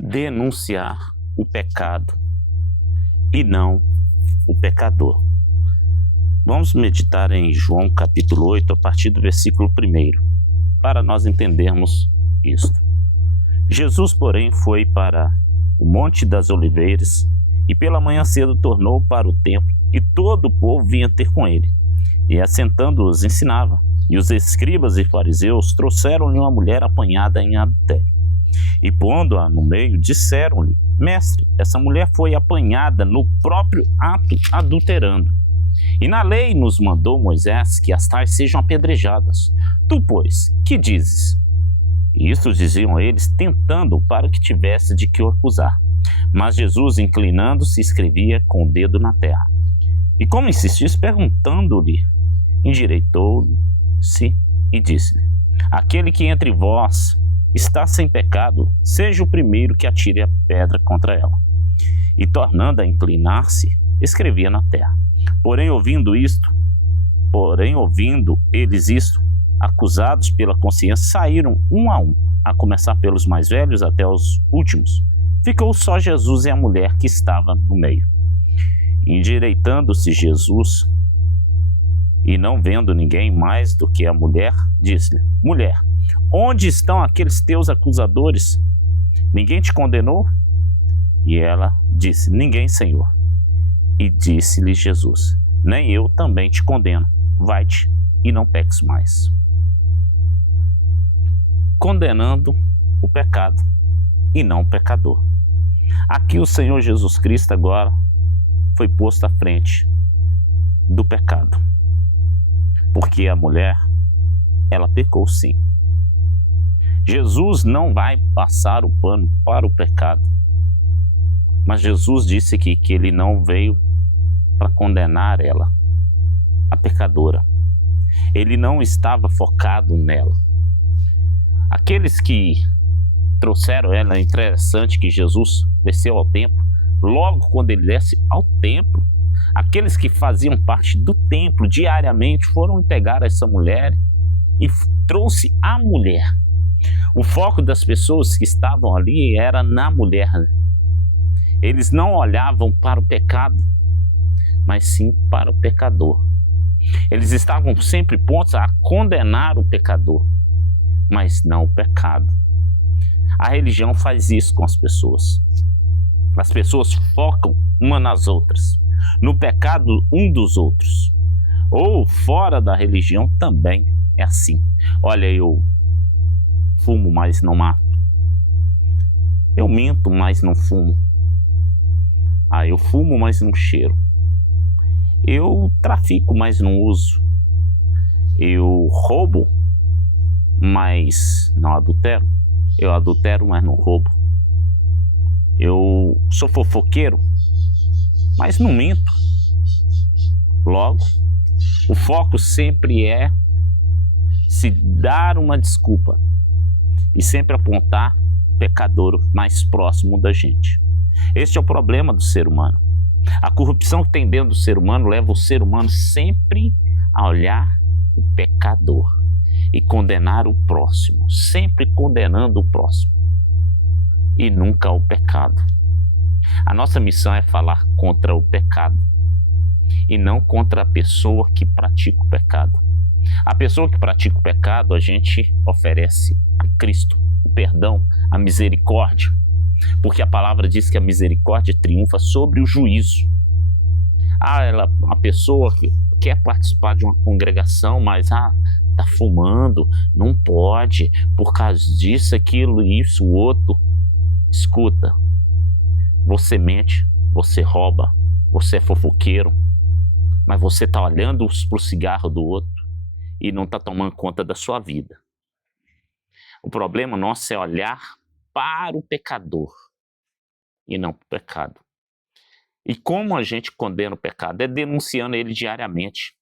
denunciar o pecado e não o pecador. Vamos meditar em João capítulo 8, a partir do versículo 1, para nós entendermos isto. Jesus, porém, foi para o Monte das Oliveiras e pela manhã cedo tornou para o templo, e todo o povo vinha ter com ele. E assentando-os ensinava. E os escribas e fariseus trouxeram-lhe uma mulher apanhada em adultério. E pondo-a no meio, disseram-lhe: Mestre, essa mulher foi apanhada no próprio ato adulterando. E na lei nos mandou Moisés que as tais sejam apedrejadas. Tu, pois, que dizes? E isso diziam eles, tentando para que tivesse de que o acusar. Mas Jesus, inclinando-se, escrevia com o dedo na terra. E como insistisse, perguntando-lhe, endireitou-se e disse-lhe: Aquele que entre vós está sem pecado, seja o primeiro que atire a pedra contra ela. E tornando a inclinar-se, escrevia na terra. Porém, ouvindo eles isto, acusados pela consciência, saíram um, a começar pelos mais velhos até os últimos. Ficou só Jesus e a mulher que estava no meio. Endireitando-se Jesus, e não vendo ninguém mais do que a mulher, disse-lhe: Mulher, onde estão aqueles teus acusadores? Ninguém te condenou? E ela disse: Ninguém, Senhor. E disse-lhe Jesus: Nem eu também te condeno. Vai-te e não peques mais. Condenando o pecado e não o pecador. Aqui o Senhor Jesus Cristo agora foi posto à frente do pecado. Porque a mulher, ela pecou sim. Jesus não vai passar o pano para o pecado. Mas Jesus disse aqui que ele não veio para condenar ela, a pecadora. Ele não estava focado nela. Aqueles que trouxeram ela, é interessante que Jesus desceu ao templo. Logo quando ele desce ao templo, aqueles que faziam parte do templo diariamente foram pegar essa mulher e trouxe a mulher. O foco das pessoas que estavam ali era na mulher. Eles não olhavam para o pecado, mas sim para o pecador. Eles estavam sempre prontos a condenar o pecador, mas não o pecado. A religião faz isso com as pessoas. As pessoas focam uma nas outras, no pecado um dos outros. Ou fora da religião também é assim. Olha, eu fumo, mas não mato. Eu minto, mas não fumo. Eu fumo, mas não cheiro. Eu trafico, mas não uso. Eu roubo, mas não adultero. Eu adultero, mas não roubo. Eu sou fofoqueiro, mas não minto. Logo, o foco sempre é se dar uma desculpa e sempre apontar o pecador mais próximo da gente. Este é o problema do ser humano. A corrupção que tem dentro do ser humano leva o ser humano sempre a olhar o pecador e condenar o próximo, sempre condenando o próximo e nunca o pecado. A nossa missão é falar contra o pecado e não contra a pessoa que pratica o pecado. A pessoa que pratica o pecado, a gente oferece a Cristo o perdão, a misericórdia, porque a palavra diz que a misericórdia triunfa sobre o juízo. A pessoa que quer participar de uma congregação, mas tá fumando, não pode, por causa disso, aquilo, isso, o outro. Escuta, você mente, você rouba, você é fofoqueiro, mas você está olhando para o cigarro do outro e não está tomando conta da sua vida. O problema nosso é olhar para o pecador e não para o pecado. E como a gente condena o pecado? É denunciando ele diariamente,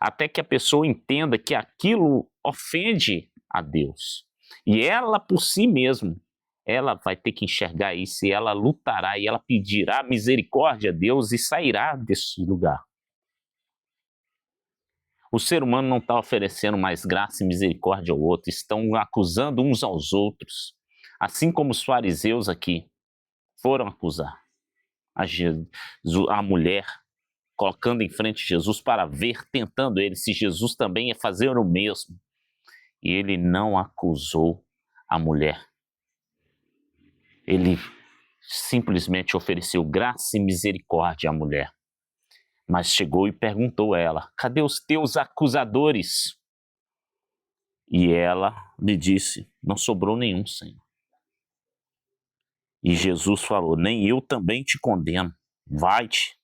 até que a pessoa entenda que aquilo ofende a Deus. E ela, por si mesma, ela vai ter que enxergar isso, e ela lutará, e ela pedirá misericórdia a Deus e sairá desse lugar. O ser humano não está oferecendo mais graça e misericórdia ao outro, estão acusando uns aos outros, assim como os fariseus aqui. foram acusar a mulher, colocando em frente Jesus para ver, tentando ele, se Jesus também ia fazer o mesmo. E ele não acusou a mulher. Ele simplesmente ofereceu graça e misericórdia à mulher. Mas chegou e perguntou a ela: cadê os teus acusadores? E ela lhe disse: não sobrou nenhum, Senhor. E Jesus falou: nem eu também te condeno. Vai-te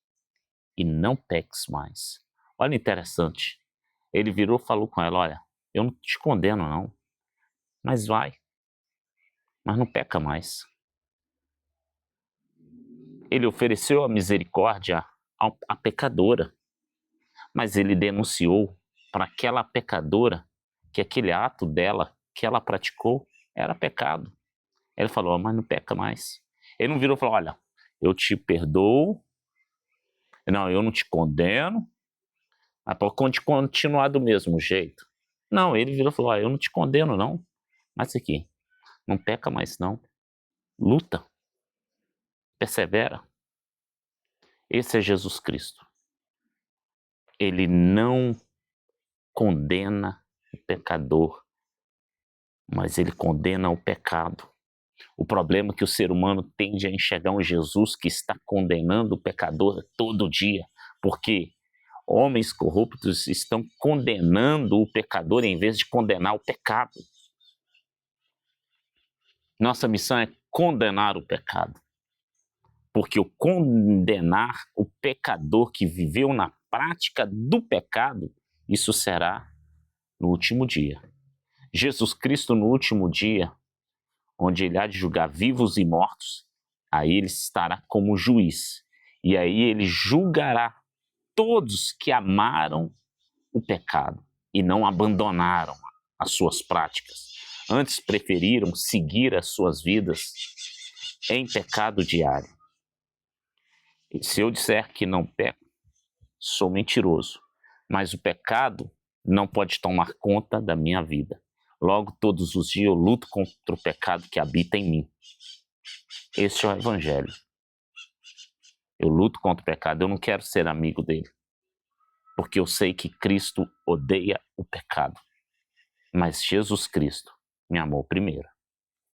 e não peques mais. Olha, interessante. Ele virou e falou com ela: olha, eu não te condeno não, mas vai, mas não peca mais. Ele ofereceu a misericórdia à pecadora, mas ele denunciou para aquela pecadora que aquele ato dela, que ela praticou, era pecado. Ele falou: mas não peca mais. Ele não virou e falou: olha, eu te perdoo, não, eu não te condeno, mas pode continuar do mesmo jeito. Não, ele virou e falou: eu não te condeno não, mas aqui, não peca mais não, luta, persevera. Esse é Jesus Cristo. Ele não condena o pecador, mas ele condena o pecado. O problema é que o ser humano tende a enxergar um Jesus que está condenando o pecador todo dia, porque homens corruptos estão condenando o pecador em vez de condenar o pecado. Nossa missão é condenar o pecado, porque o condenar o pecador que viveu na prática do pecado, isso será no último dia. Jesus Cristo no último dia, onde ele há de julgar vivos e mortos, aí ele estará como juiz. E aí ele julgará todos que amaram o pecado e não abandonaram as suas práticas. Antes preferiram seguir as suas vidas em pecado diário. E se eu disser que não peco, sou mentiroso. Mas o pecado não pode tomar conta da minha vida. Logo, todos os dias eu luto contra o pecado que habita em mim. Esse é o Evangelho. Eu luto contra o pecado, eu não quero ser amigo dele. Porque eu sei que Cristo odeia o pecado. Mas Jesus Cristo me amou primeiro.